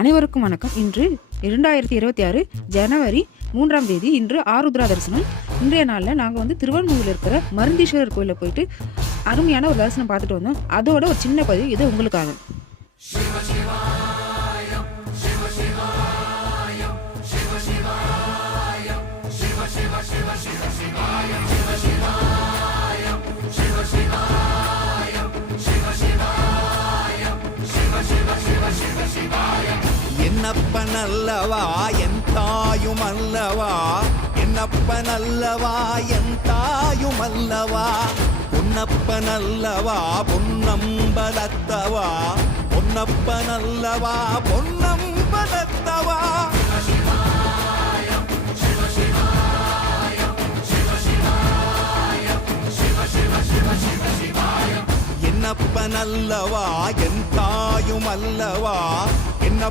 அனைவருக்கும் வணக்கம். இன்று 2026 ஜனவரி 3ஆம் தேதி. இன்று ஆருத்ரா தரிசனம். இன்றைய நாளில் நாங்கள் திருவண்ணூரில் இருக்கிற மருந்தீஸ்வரர் கோயிலில் போயிட்டு அருமையான ஒரு தரிசனம் பார்த்துட்டு வந்தோம். அதோட ஒரு சின்ன பதிவு இது உங்களுக்காக. என்னப்பனல்லவா என் தாயும் அல்லவா, என்னப்பனல்லவா என் தாயும் அல்லவா, பொன்னப்பனல்லவா பொன்னம்பலத்தவா, பொன்னப்பனல்லவா பொன்னம்பலத்தவா. என்னப்பனல்லவா என் தாயும் அல்லவா,